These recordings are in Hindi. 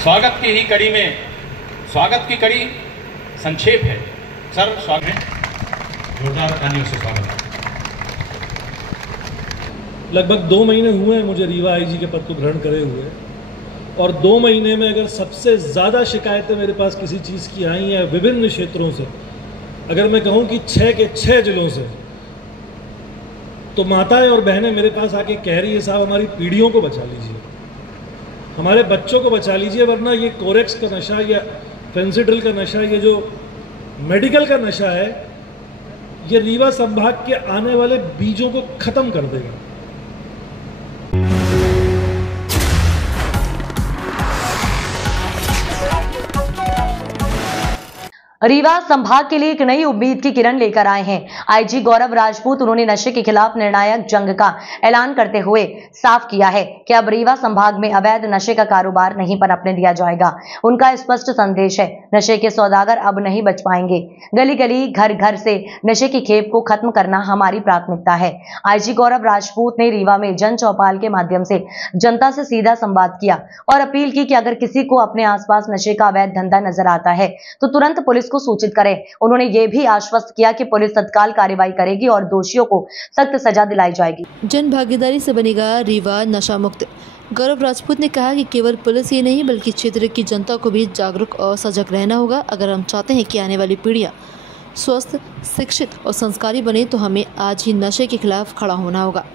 स्वागत की ही कड़ी में स्वागत की कड़ी संक्षेप है। सर स्वागत है, जोरदार तालियों से स्वागत है। लगभग 2 महीने हुए हैं मुझे रीवा आईजी के पद को ग्रहण करे हुए, और 2 महीने में अगर सबसे ज़्यादा शिकायतें मेरे पास किसी चीज़ की आई हैं विभिन्न क्षेत्रों से, अगर मैं कहूँ कि 6 के 6 जिलों से, तो माताएं और बहनें मेरे पास आके कह रही है साहब हमारी पीढ़ियों को बचा लीजिए, हमारे बच्चों को बचा लीजिए, वरना ये कोरेक्स का नशा या फेंसिडिल का नशा, ये जो मेडिकल का नशा है, ये रीवा संभाग के आने वाले बीजों को ख़त्म कर देगा। रीवा संभाग के लिए एक नई उम्मीद की किरण लेकर आए हैं आईजी गौरव राजपूत। उन्होंने नशे के खिलाफ निर्णायक जंग का ऐलान करते हुए साफ किया है कि अब रीवा संभाग में अवैध नशे का कारोबार नहीं पनपने दिया जाएगा। उनका स्पष्ट संदेश है, नशे के सौदागर अब नहीं बच पाएंगे। गली गली घर घर से नशे की खेप को खत्म करना हमारी प्राथमिकता है। आईजी गौरव राजपूत ने रीवा में जन चौपाल के माध्यम से जनता से सीधा संवाद किया और अपील की कि अगर किसी को अपने आसपास नशे का अवैध धंधा नजर आता है तो तुरंत पुलिस को सूचित करें। उन्होंने ये भी आश्वस्त किया कि पुलिस तत्काल कार्रवाई करेगी और दोषियों को सख्त सजा दिलाई जाएगी। जन भागीदारी से बनेगा रीवा नशा मुक्त। गौरव राजपूत ने कहा कि केवल पुलिस ही नहीं बल्कि क्षेत्र की जनता को भी जागरूक और सजग रहना होगा। अगर हम चाहते हैं कि आने वाली पीढ़ियां स्वस्थ, शिक्षित और संस्कारी बने तो हमें आज ही नशे के खिलाफ खड़ा होना होगा।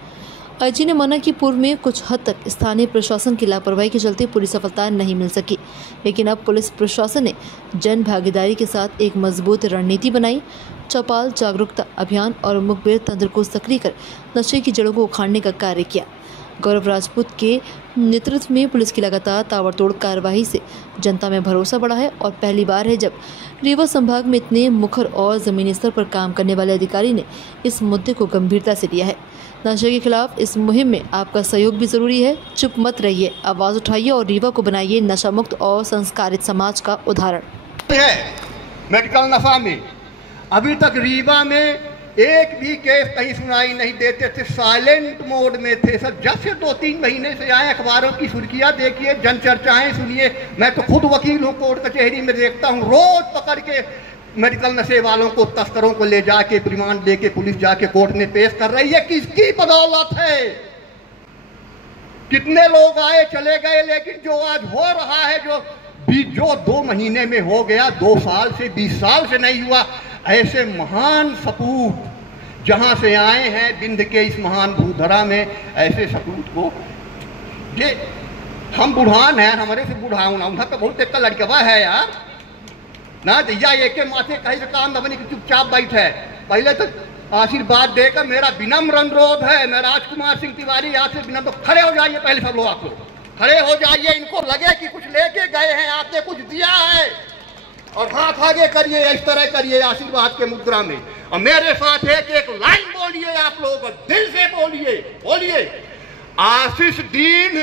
आईजी ने माना कि पूर्व में कुछ हद तक स्थानीय प्रशासन की लापरवाही के चलते पूरी सफलता नहीं मिल सकी, लेकिन अब पुलिस प्रशासन ने जन भागीदारी के साथ एक मजबूत रणनीति बनाई। चौपाल, जागरूकता अभियान और मुखबिर तंत्र को सक्रिय कर नशे की जड़ों को उखाड़ने का कार्य किया। गौरव राजपूत के नेतृत्व में पुलिस की लगातार ताबड़तोड़ कार्रवाई से जनता में भरोसा बढ़ा है और पहली बार है जब रीवा संभाग में इतने मुखर और जमीनी स्तर पर काम करने वाले अधिकारी ने इस मुद्दे को गंभीरता से लिया है। नशे के खिलाफ इस मुहिम में आपका सहयोग भी जरूरी है। चुप मत रहिए, आवाज उठाइए और रीवा को बनाइए नशा मुक्त और संस्कारित समाज का उदाहरण। मेडिकल नशा में अभी तक रीवा में एक भी केस कहीं सुनाई नहीं देते थे, साइलेंट मोड में थे सर। जब से 2-3 महीने से आए, अखबारों की सुर्खियां देखिए, जन चर्चाएं सुनिए। मैं तो खुद वकील हूँ, कोर्ट कचहरी में देखता हूँ, रोज पकड़ के मेडिकल नशे वालों को, तस्करों को ले जाके रिमांड लेके पुलिस जाके कोर्ट में पेश कर रही है। किसकी बदौलत है? कितने लोग आए चले गए, लेकिन जो आज हो रहा है, जो 2 महीने में हो गया, 2 साल से 20 साल से नहीं हुआ। ऐसे महान सपूत जहां से आए हैं बिंद के इस महान भूधरा में, ऐसे सपूत को ये हम बुढ़ान हैं, हमारे से बुढ़ाऊं ना, उधर तो बहुत एक लड़कवा है यार ना दैया, एक माथे कहीं से काम न बनी कि चुपचाप बैठे। पहले तो आशीर्वाद देकर मेरा विनम्र अनुरोध है, मैं राजकुमार सिंह तिवारी, यहाँ से विनम्र, खड़े हो जाइए पहले सब लोग, आप लोग खड़े हो जाइए। इनको लगे कि कुछ लेके गए हैं, आपने कुछ दिया है, और हाथ आगे करिए, इस तरह करिए आशीर्वाद के मुद्रा में, और मेरे साथ एक लाइन बोलिए, आप लोग दिल से बोलिए। आशीष दीन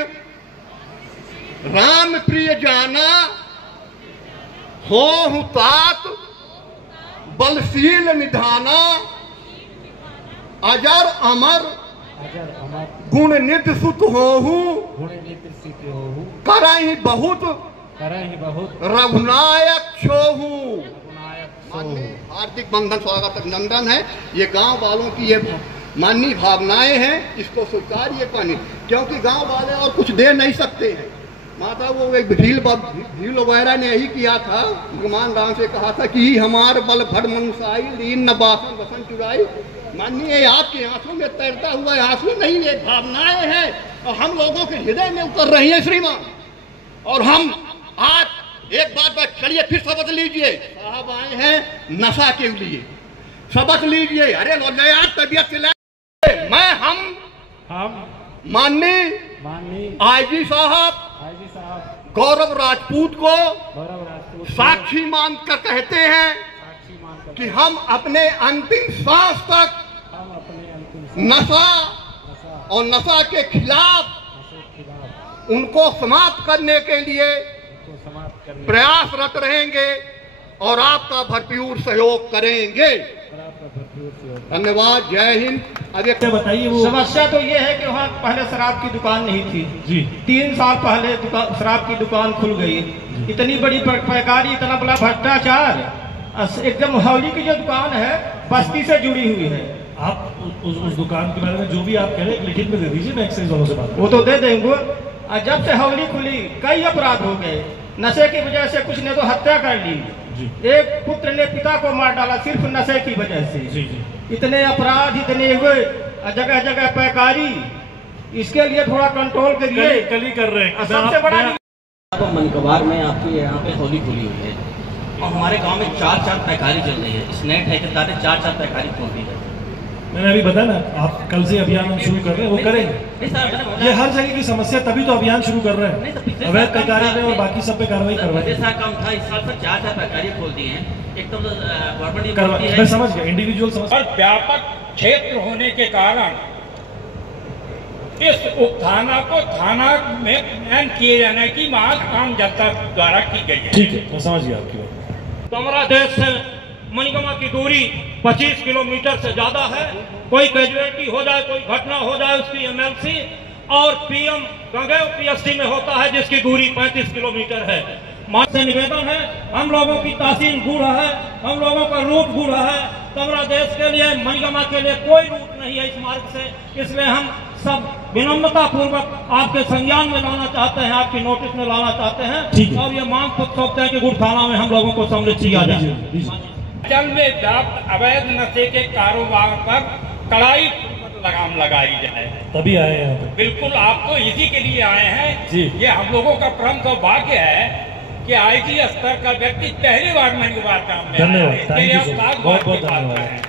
राम प्रिय जाना, हो तात बलशील निधाना, अजर अमर गुण नित्य सुत होहु, करहि बहुत रघुनायक छोहू। हार्दिक बंधन, स्वागत, अभिनंदन है। ये गांव वालों की ये माननीय भावनाएं हैं, इसको स्वीकारिए पानी, क्योंकि गांव वाले और कुछ दे नहीं सकते हैं। माता वो एक भील वगैरह ने यही किया था, भगवान राम से कहा था कि हमार बल भड़ मनुसाई लीन न बासन वसन चुराई। माननीय आपके आंसू में तैरता हुआ आंसू नहीं, ये भावनाएं हैं और हम लोगों के हृदय में उतर रही है श्रीमान। और हम आज एक बात चलिए फिर सबक लीजिए, साहब आए हैं नशा के लिए, सबक लीजिए। अरे यार तबियत से मैं हम माननीय आईजी साहब गौरव राजपूत को साक्षी मानकर कहते हैं कि हम अपने अंतिम सांस तक नशा और नशा के खिलाफ उनको समाप्त करने के लिए प्रयासरत रहेंगे और आपका भरपूर सहयोग करेंगे। धन्यवाद, जय हिंद। अरे बताइए वो समस्या तो ये है कि वहाँ पहले शराब की दुकान नहीं थी जी। 3 साल पहले शराब की दुकान खुल गई। इतनी बड़ी पैकारी, इतना बड़ा भ्रष्टाचार। एकदम हौली की जो दुकान है बस्ती से जुड़ी हुई है। आप उस दुकान के बारे में जो भी आप कह रहे हैं लिखित में दे दीजिए, मैं एक्साइज वालों से बात वो तो दे देंगे। और जब से हौली खुली कई अपराध हो गए। नशे की वजह से कुछ ने तो हत्या कर ली। एक पुत्र ने पिता को मार डाला सिर्फ नशे की वजह से। जी जी। इतने अपराध इतने हुए, जगह जगह पैकारी। इसके लिए थोड़ा कंट्रोल करिए। कल ही कर रहे हैं। सबसे बड़ा तो मनकवार में आपकी यहाँ पे होली खुली हुई है और हमारे गांव में 4 पैकारी चल रही है। इस नए ठेकेदार ने 4 पैकारी खोल दी है। मैंने अभी बताया ना, आप कल से अभियान हम शुरू कर रहे हैं, वो करेंगे। ये हर जगह की समस्या, तभी तो अभियान शुरू कर रहे हैं। अवैध पैकारी में और बाकी सब पे कार्रवाई करवाई। ऐसा काम था, इस साल 4 पैकारी खोल दिए हैं। एक तो गवर्नमेंट करवाई, मैं समझ गया, इंडिविजुअल समझ। और व्यापक क्षेत्र होने के कारण इस उपथाना को थाना में बयान किए जाने की मांग आम जनता द्वारा की गई है। ठीक है, मैं समझ गया आपकी बात। तमरा देश से मनिगमा की दूरी 25 किलोमीटर से ज्यादा है। कोई कैजुअलिटी हो जाए, कोई घटना हो जाए, उसकी एमएलसी और पीएम गंगेव पीएससी में होता है जिसकी दूरी 35 किलोमीटर है। मां से निवेदन है, हम लोगों की तहसील बूढ़ा है, हम लोगों का रूट बूढ़ा है। तमरा देश के लिए, मनिगमा के लिए कोई रूट नहीं है इस मार्ग से। इसलिए हम सब विनम्रता पूर्वक आपके संज्ञान में लाना चाहते हैं, आपकी नोटिस में लाना चाहते हैं और ये मांग खुद सौंपते हैं कि गुड़ थाना में हम लोगों को सम्मिलित किया जाए। जल में व्याप्त अवैध नशे के कारोबार पर कड़ाई लगाम लगाई जाए। तभी आए हैं यहाँ पे। बिल्कुल, आप तो इसी के लिए आए हैं जी। ये हम लोगों का परम सौभाग्य है कि आईजी स्तर का व्यक्ति पहली बार मंगलवार काम में धन्यवाद, आया है। थैंक यू इसके लिए सर, हम बहुत बहुत बात धन्यवाद। कर रहे हैं।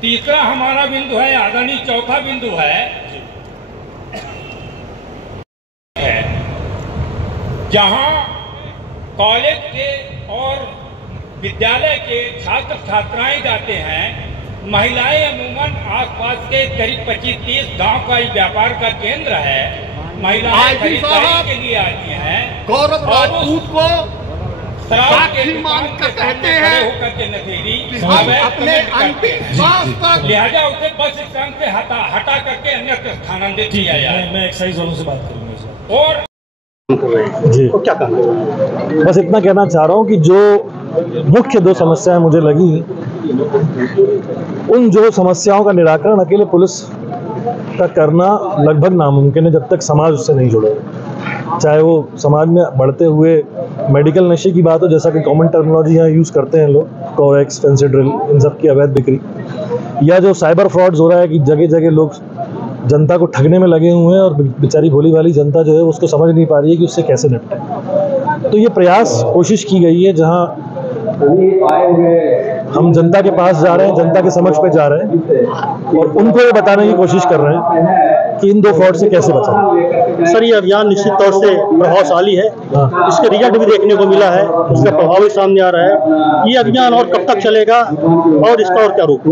तीसरा हमारा बिंदु है, आदरणीय चौथा बिंदु है जहां कॉलेज के और विद्यालय के छात्र छात्राएं जाते हैं। महिलाएं अमूमन आसपास के करीब 25-30 गांव का व्यापार का केंद्र है। महिलाएं खरीदारी के लिए आती हैं। गौरव राजपूत को साक्षी मान कर कहते हैं होकर के नतीरी अपने अंतिम श्वास तक, लिहाजा उसे बस स्टैंड से हटा करके अन्यत्र स्थानांतरित किया जाए। मैं एक्साइज वालों से बात करूंगा। और जी, तो क्या कहना, बस इतना कहना चाह रहा हूँ कि जो मुख्य 2 समस्याएं मुझे लगी, उन जो समस्याओं का निराकरण अकेले पुलिस का करना लगभग नामुमकिन है जब तक समाज उससे नहीं जुड़े। चाहे वो समाज में बढ़ते हुए मेडिकल नशे की बात हो, जैसा कि कॉमन टर्मिनोलॉजी यहाँ यूज़ करते हैं लोग, कोरेक्स, फेंसिड्रिल, इन सब की अवैध बिक्री, या जो साइबर फ्रॉड्स हो रहा है कि जगह जगह लोग जनता को ठगने में लगे हुए हैं और बेचारी भोली भाली जनता जो है उसको समझ नहीं पा रही है कि उससे कैसे निपटे। तो ये प्रयास, कोशिश की गई है जहाँ हम जनता के पास जा रहे हैं, जनता के समक्ष पे जा रहे हैं और उनको ये बताने की कोशिश कर रहे हैं कि इन 2 फ्रॉड से कैसे बचें। सर, ये अभियान निश्चित तौर से प्रभावशाली है। इसके रिजल्ट भी देखने को मिला है, इसका प्रभाव भी सामने आ रहा है। ये अभियान और कब तक चलेगा और इसका और क्या रूप?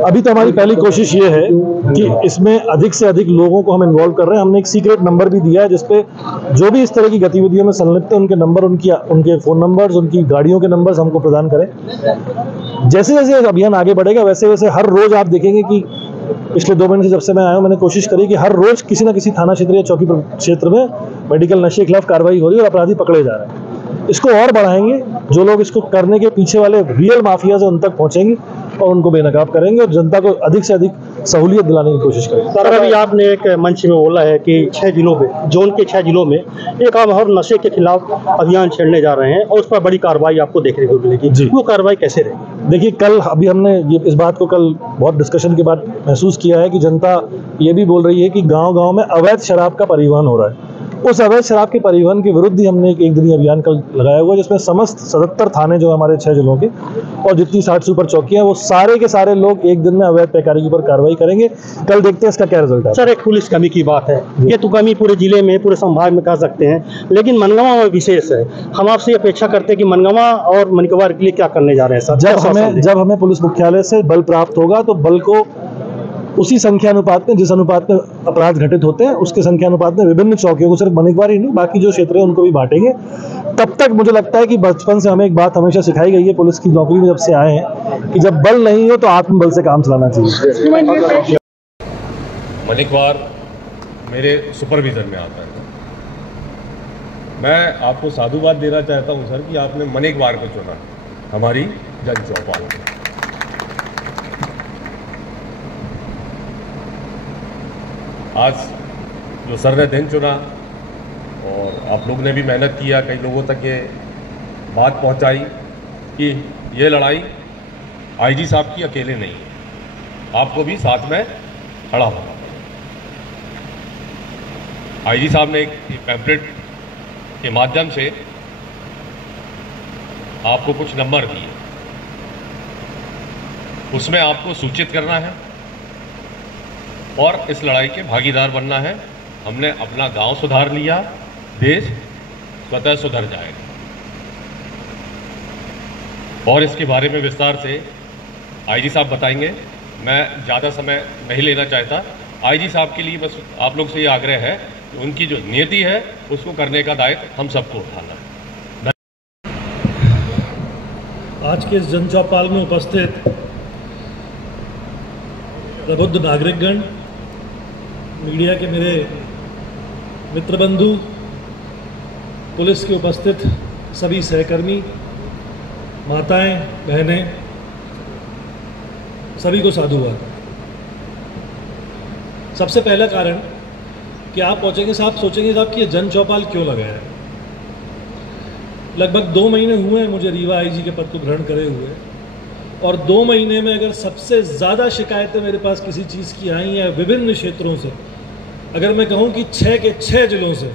अभी तो हमारी पहली कोशिश ये है कि इसमें अधिक से अधिक लोगों को हम इन्वॉल्व कर रहे हैं। हमने एक सीक्रेट नंबर भी दिया है जिसपे जो भी इस तरह की गतिविधियों में संलिप्त है उनके नंबर, उनके फ़ोन नंबर्स, उनकी गाड़ियों के नंबर्स हमको प्रदान करें। जैसे जैसे अभियान आगे बढ़ेगा वैसे वैसे हर रोज़ आप देखेंगे कि पिछले 2 महीने से जब से मैं आया हूँ, मैंने कोशिश करी कि हर रोज़ किसी न किसी थाना क्षेत्र या चौकी क्षेत्र में मेडिकल नशे के खिलाफ कार्रवाई हो रही है और अपराधी पकड़े जा रहे हैं। इसको और बढ़ाएंगे, जो लोग इसको करने के पीछे वाले रियल माफिया से उन तक पहुंचेंगे और उनको बेनकाब करेंगे और जनता को अधिक से अधिक सहूलियत दिलाने की कोशिश करेंगे। सर, अभी आपने एक मंच में बोला है कि 6 जिलों में, जोन के 6 जिलों में एक हम हर नशे के खिलाफ अभियान छेड़ने जा रहे हैं और उस पर बड़ी कार्रवाई आपको देखने को मिलेगी। जी, वो कार्रवाई कैसे रहेगी? देखिए, कल अभी हमने इस बात को कल बहुत डिस्कशन के बाद महसूस किया है कि जनता ये भी बोल रही है कि गाँव-गाँव में अवैध शराब का परिवहन हो रहा है। उस अवैध शराब के परिवहन के विरुद्ध ही हमने एक दिनी अभियान कल लगाया हुआ, जिसमें समस्त 77 थाने जो हमारे 6 जिलों के और जितनी 60 से ऊपर चौकियां, वो सारे के सारे लोग एक दिन में अवैध पैकारी के ऊपर कार्रवाई करेंगे। कल देखते हैं इसका क्या रिजल्ट है। सर, एक पुलिस कमी की बात है, ये तो कमी पूरे जिले में, पूरे संभाग में कह सकते हैं, लेकिन मनगवा में विशेष है। हम आपसे अपेक्षा करते हैं कि मनगवा और मनकवार के लिए क्या करने जा रहे हैं सर? जब हमें पुलिस मुख्यालय से बल प्राप्त होगा तो बल को उसी संख्या अनुपात में, जिस अनुपात में अपराध घटित होते हैं उसके संख्या अनुपात में विभिन्न चौकियों को, सिर्फ मनिकवार ही नहीं बाकी जो क्षेत्र है उनको भी बांटेंगे तब तक मुझे लगता है कि बचपन से हमें एक बात हमेशा सिखाई गई है पुलिस की नौकरी में जब से आए हैं कि जब बल नहीं हो तो आत्मबल से काम चलाना चाहिए। मलिकवार मेरे सुपरविजन में आता है। मैं आपको साधुवाद देना चाहता हूं सर कि आपने मलिकवार को चुना हमारी जन चौपाल में। आज जो सर ने दिन चुना और आप लोग ने भी मेहनत किया, कई लोगों तक ये बात पहुंचाई कि ये लड़ाई आईजी साहब की अकेले नहीं है, आपको भी साथ में खड़ा होना। आईजी साहब ने एक पैम्पलेट के माध्यम से आपको कुछ नंबर दिए, उसमें आपको सूचित करना है और इस लड़ाई के भागीदार बनना है। हमने अपना गांव सुधार लिया, देश स्वतः सुधर जाएगा। और इसके बारे में विस्तार से आईजी साहब बताएंगे, मैं ज़्यादा समय नहीं लेना चाहता। आईजी साहब के लिए बस आप लोग से ये आग्रह है कि उनकी जो नियति है उसको करने का दायित्व हम सबको उठाना है। आज के इस जन चौपाल में उपस्थित प्रबुद्ध नागरिकगण, मीडिया के मेरे मित्र बंधु, पुलिस के उपस्थित सभी सहकर्मी, माताएं, बहनें, सभी को साधुवाद। सबसे पहला कारण कि आप पहुंचेंगे साहब, सोचेंगे साहब कि ये जन चौपाल क्यों लगाया है। लगभग 2 महीने हुए हैं मुझे रीवा आईजी के पद को ग्रहण करे हुए, और 2 महीने में अगर सबसे ज़्यादा शिकायतें मेरे पास किसी चीज़ की आई हैं विभिन्न क्षेत्रों से, अगर मैं कहूं कि 6 के 6 जिलों से,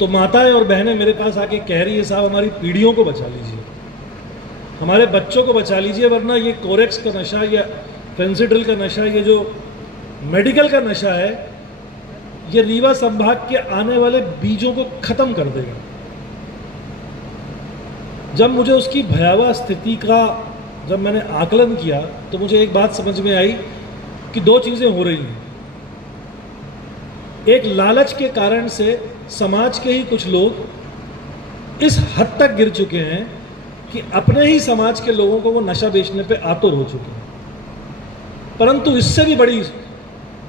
तो माताएं और बहनें मेरे पास आके कह रही है साहब हमारी पीढ़ियों को बचा लीजिए, हमारे बच्चों को बचा लीजिए, वरना ये कोरेक्स का नशा या फेंसिडिल का नशा, ये जो मेडिकल का नशा है, ये रीवा संभाग के आने वाले बीजों को खत्म कर देगा। जब मुझे उसकी भयावह स्थिति का जब मैंने आकलन किया तो मुझे एक बात समझ में आई कि 2 चीज़ें हो रही हैं। एक, लालच के कारण से समाज के ही कुछ लोग इस हद तक गिर चुके हैं कि अपने ही समाज के लोगों को वो नशा बेचने पे आतुर हो चुके हैं। परंतु इससे भी बड़ी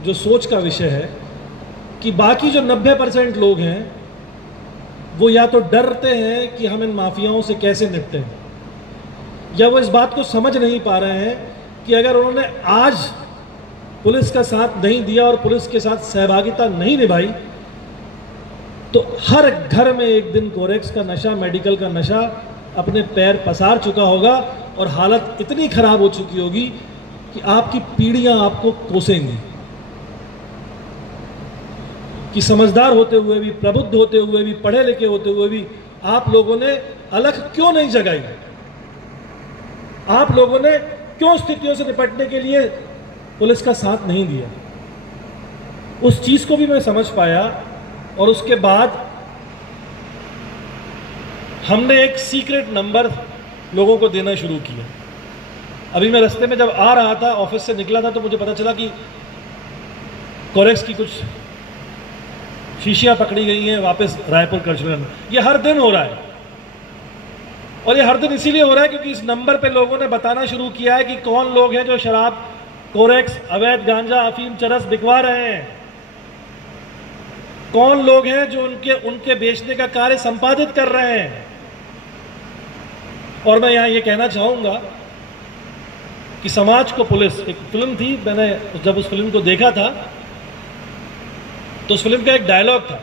जो सोच का विषय है कि बाकी जो 90% लोग हैं वो या तो डरते हैं कि हम इन माफियाओं से कैसे निपटें, या वो इस बात को समझ नहीं पा रहे हैं कि अगर उन्होंने आज पुलिस का साथ नहीं दिया और पुलिस के साथ सहभागिता नहीं निभाई तो हर घर में एक दिन कोरेक्स का नशा, मेडिकल का नशा अपने पैर पसार चुका होगा और हालत इतनी खराब हो चुकी होगी कि आपकी पीढ़ियां आपको कोसेंगी। कि समझदार होते हुए भी, प्रबुद्ध होते हुए भी, पढ़े लिखे होते हुए भी आप लोगों ने अलग क्यों नहीं जगाई? आप लोगों ने क्यों स्थितियों से निपटने के लिए पुलिस का साथ नहीं दिया? उस चीज को भी मैं समझ पाया और उसके बाद हमने एक सीक्रेट नंबर लोगों को देना शुरू किया। अभी मैं रास्ते में जब आ रहा था, ऑफिस से निकला था, तो मुझे पता चला कि कोरेक्स की कुछ शीशियां पकड़ी गई हैं वापस रायपुर कल्चरल में। ये हर दिन हो रहा है, और ये हर दिन इसीलिए हो रहा है क्योंकि इस नंबर पे लोगों ने बताना शुरू किया है कि कौन लोग हैं जो शराब, कोरेक्स, अवैध गांजा, अफीम, चरस बिकवा रहे हैं, कौन लोग हैं जो उनके बेचने का कार्य संपादित कर रहे हैं। और मैं यहां ये कहना चाहूंगा कि समाज को पुलिस, एक फिल्म थी, मैंने जब उस फिल्म को देखा था तो उस फिल्म का एक डायलॉग था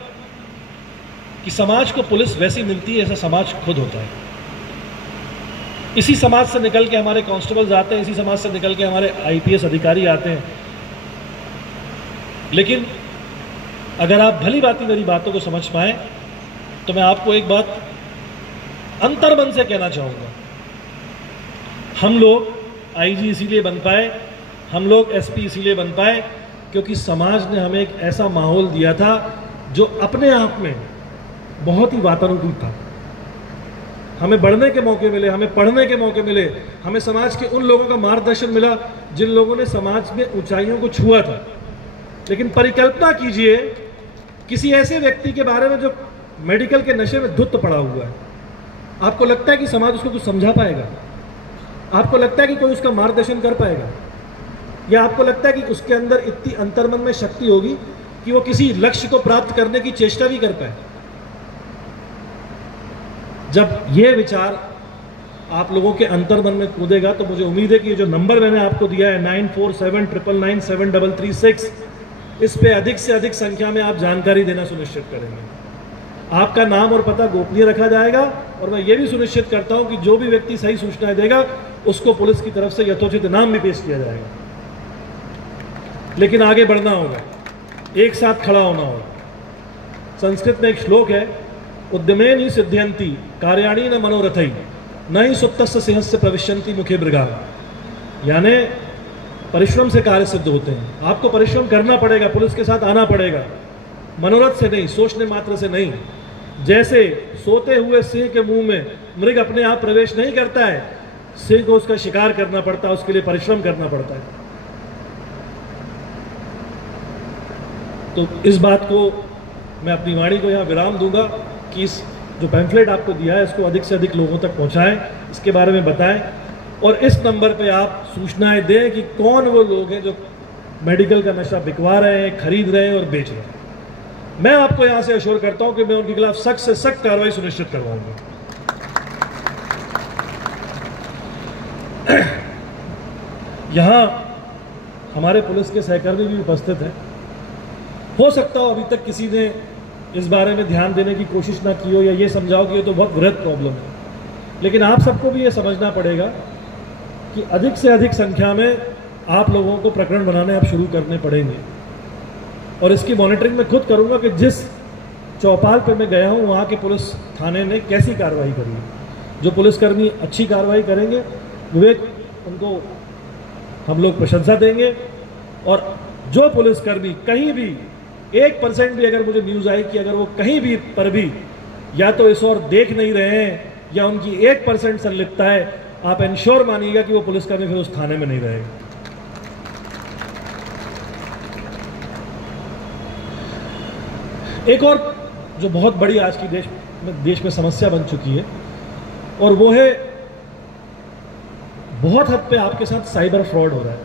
कि समाज को पुलिस वैसी मिलती है जैसा समाज खुद होता है। इसी समाज से निकल के हमारे कांस्टेबल्स आते हैं, इसी समाज से निकल के हमारे आईपीएस अधिकारी आते हैं। लेकिन अगर आप भली भांति मेरी बातों को समझ पाएं तो मैं आपको एक बात अंतर्मन से कहना चाहूंगा। हम लोग आईजी इसीलिए बन पाए, हम लोग एसपी इसीलिए बन पाए क्योंकि समाज ने हमें एक ऐसा माहौल दिया था जो अपने आप में बहुत ही वातानुकूल था। हमें बढ़ने के मौके मिले, हमें पढ़ने के मौके मिले, हमें समाज के उन लोगों का मार्गदर्शन मिला जिन लोगों ने समाज में ऊंचाइयों को छुआ था। लेकिन परिकल्पना कीजिए किसी ऐसे व्यक्ति के बारे में जो मेडिकल के नशे में धुत पड़ा हुआ है, आपको लगता है कि समाज उसको कुछ समझा पाएगा? आपको लगता है कि कोई उसका मार्गदर्शन कर पाएगा? या आपको लगता है कि उसके अंदर इतनी अंतर्मन में शक्ति होगी कि वो किसी लक्ष्य को प्राप्त करने की चेष्टा भी कर पाए? जब ये विचार आप लोगों के अंतर्मन में कूदेगा तो मुझे उम्मीद है कि ये जो नंबर मैंने आपको दिया है 9479997336, इस पे अधिक से अधिक संख्या में आप जानकारी देना सुनिश्चित करेंगे। आपका नाम और पता गोपनीय रखा जाएगा और मैं ये भी सुनिश्चित करता हूं कि जो भी व्यक्ति सही सूचनाएं देगा उसको पुलिस की तरफ से यथोचित इनाम भी पेश किया जाएगा। लेकिन आगे बढ़ना होगा, एक साथ खड़ा होना होगा। संस्कृत में एक श्लोक है, उद्यमेन ही सिद्ध्यंति कार्याणि न मनोरथई न ही सुप्तस्य सिंहस्य प्रविशन्ति मुखे मृगा। यानी परिश्रम से कार्य सिद्ध होते हैं। आपको परिश्रम करना पड़ेगा, पुलिस के साथ आना पड़ेगा, मनोरथ से नहीं, सोचने मात्र से नहीं। जैसे सोते हुए सिंह के मुंह में मृग अपने आप प्रवेश नहीं करता है, सिंह को उसका शिकार करना पड़ता है, उसके लिए परिश्रम करना पड़ता है। तो इस बात को मैं अपनी वाणी को यहाँ विराम दूंगा कि इस जो पैम्फलेट आपको दिया है इसको अधिक से अधिक लोगों तक पहुँचाएं, इसके बारे में बताएं और इस नंबर पे आप सूचनाएं दें कि कौन वो लोग हैं जो मेडिकल का नशा बिकवा रहे हैं, खरीद रहे हैं और बेच रहे हैं। मैं आपको यहां से अश्योर करता हूं कि मैं उनके खिलाफ सख्त से सख्त कार्रवाई सुनिश्चित करवाऊंगा। यहां हमारे पुलिस के सहकर्मी भी उपस्थित हैं। हो सकता हो अभी तक किसी ने इस बारे में ध्यान देने की कोशिश ना की हो या ये समझाओ कि ये तो बहुत वृहद प्रॉब्लम है, लेकिन आप सबको भी ये समझना पड़ेगा कि अधिक से अधिक संख्या में आप लोगों को प्रकरण बनाने अब शुरू करने पड़ेंगे और इसकी मॉनिटरिंग मैं खुद करूंगा कि जिस चौपाल पे मैं गया हूं वहां के पुलिस थाने ने कैसी कार्रवाई करी है। जो पुलिसकर्मी अच्छी कार्रवाई करेंगे, विवेक, उनको हम लोग प्रशंसा देंगे और जो पुलिसकर्मी कहीं भी 1% भी अगर मुझे न्यूज़ आई कि अगर वो कहीं भी पर भी या तो इस और देख नहीं रहे हैं या उनकी 1% संलिप्तता है, आप इंश्योर मानिएगा कि वो पुलिसकर्मी फिर उस थाने में नहीं रहेगा। एक और जो बहुत बड़ी आज की देश में समस्या बन चुकी है और वो है बहुत हद पे आपके साथ साइबर फ्रॉड हो रहा है।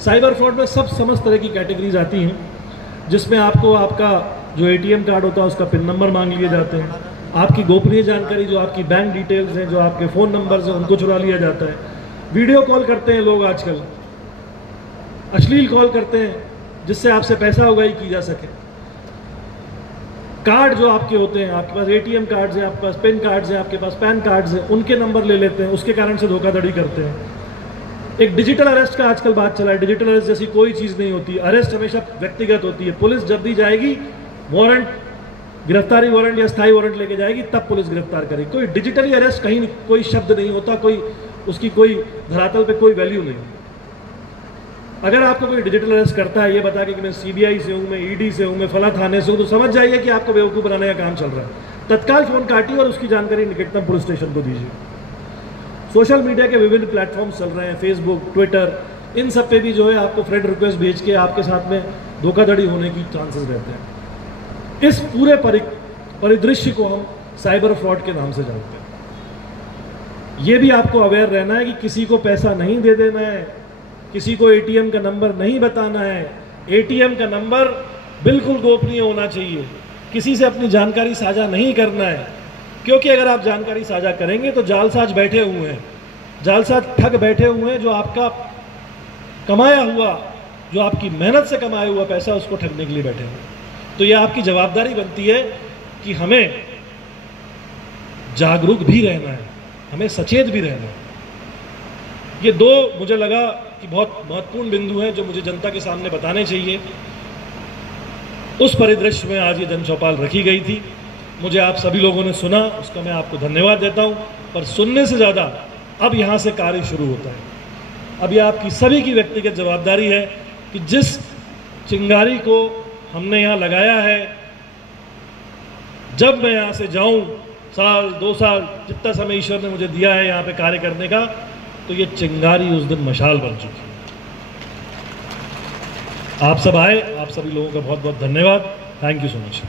साइबर फ्रॉड में सब समस्त तरह की कैटेगरीज आती हैं, जिसमें आपको आपका जो एटीएम कार्ड होता है उसका पिन नंबर मांग लिए जाते हैं, आपकी गोपनीय जानकारी जो आपकी बैंक डिटेल्स हैं, जो आपके फ़ोन नंबर्स हैं, उनको चुरा लिया जाता है। वीडियो कॉल करते हैं लोग आजकल, अश्लील कॉल करते हैं जिससे आपसे पैसा उगाही की जा सके। कार्ड जो आपके होते हैं, आपके पास एटीएम कार्ड्स हैं, आपके पास पेन कार्ड्स हैं, आपके पास पैन कार्ड्स हैं, उनके नंबर ले लेते हैं, उसके कारण से धोखाधड़ी करते हैं। एक डिजिटल अरेस्ट का आजकल बात चला है। डिजिटल अरेस्ट जैसी कोई चीज़ नहीं होती, अरेस्ट हमेशा व्यक्तिगत होती है। पुलिस जब भी जाएगी वारंट, गिरफ्तारी वारंट या स्थायी वारंट लेके जाएगी, तब पुलिस गिरफ्तार करेगी। कोई डिजिटली अरेस्ट कहीं कोई शब्द नहीं होता, कोई उसकी कोई धरातल पे कोई वैल्यू नहीं। अगर आपको कोई डिजिटल अरेस्ट करता है ये बता के कि मैं सीबीआई से हूँ, मैं ईडी से हूँ, मैं फला थाने से हूँ, तो समझ जाइए कि आपको बेवकूफ़ बनाने का काम चल रहा है। तत्काल फ़ोन काटिए और उसकी जानकारी निकटतम पुलिस स्टेशन को दीजिए। सोशल मीडिया के विभिन्न प्लेटफॉर्म्स चल रहे हैं, फेसबुक, ट्विटर, इन सब पे भी जो है आपको फ्रेंड रिक्वेस्ट भेज के आपके साथ में धोखाधड़ी होने की चांसेस रहते हैं। इस पूरे परिदृश्य को हम साइबर फ्रॉड के नाम से जानते हैं। ये भी आपको अवेयर रहना है कि किसी को पैसा नहीं दे देना है, किसी को एटीएम का नंबर नहीं बताना है। एटीएम का नंबर बिल्कुल गोपनीय होना चाहिए, किसी से अपनी जानकारी साझा नहीं करना है, क्योंकि अगर आप जानकारी साझा करेंगे तो जालसाज बैठे हुए हैं, जालसाज ठग बैठे हुए हैं जो आपका कमाया हुआ, जो आपकी मेहनत से कमाया हुआ पैसा उसको ठगने के लिए बैठे हुए। तो ये आपकी जवाबदारी बनती है कि हमें जागरूक भी रहना है, हमें सचेत भी रहना है। ये दो मुझे लगा कि बहुत महत्वपूर्ण बिंदु हैं जो मुझे जनता के सामने बताने चाहिए। उस परिदृश्य में आज ये जनचौपाल रखी गई थी। मुझे आप सभी लोगों ने सुना, उसका मैं आपको धन्यवाद देता हूं। पर सुनने से ज़्यादा अब यहाँ से कार्य शुरू होता है। अब ये आपकी सभी की व्यक्तिगत जवाबदारी है कि जिस चिंगारी को हमने यहाँ लगाया है, जब मैं यहाँ से जाऊँ, साल 2 साल जितना समय ईश्वर ने मुझे दिया है यहाँ पे कार्य करने का, तो ये चिंगारी उस दिन मशाल बन चुकी है। आप सब आए, आप सभी लोगों का बहुत बहुत धन्यवाद। Thank you so much.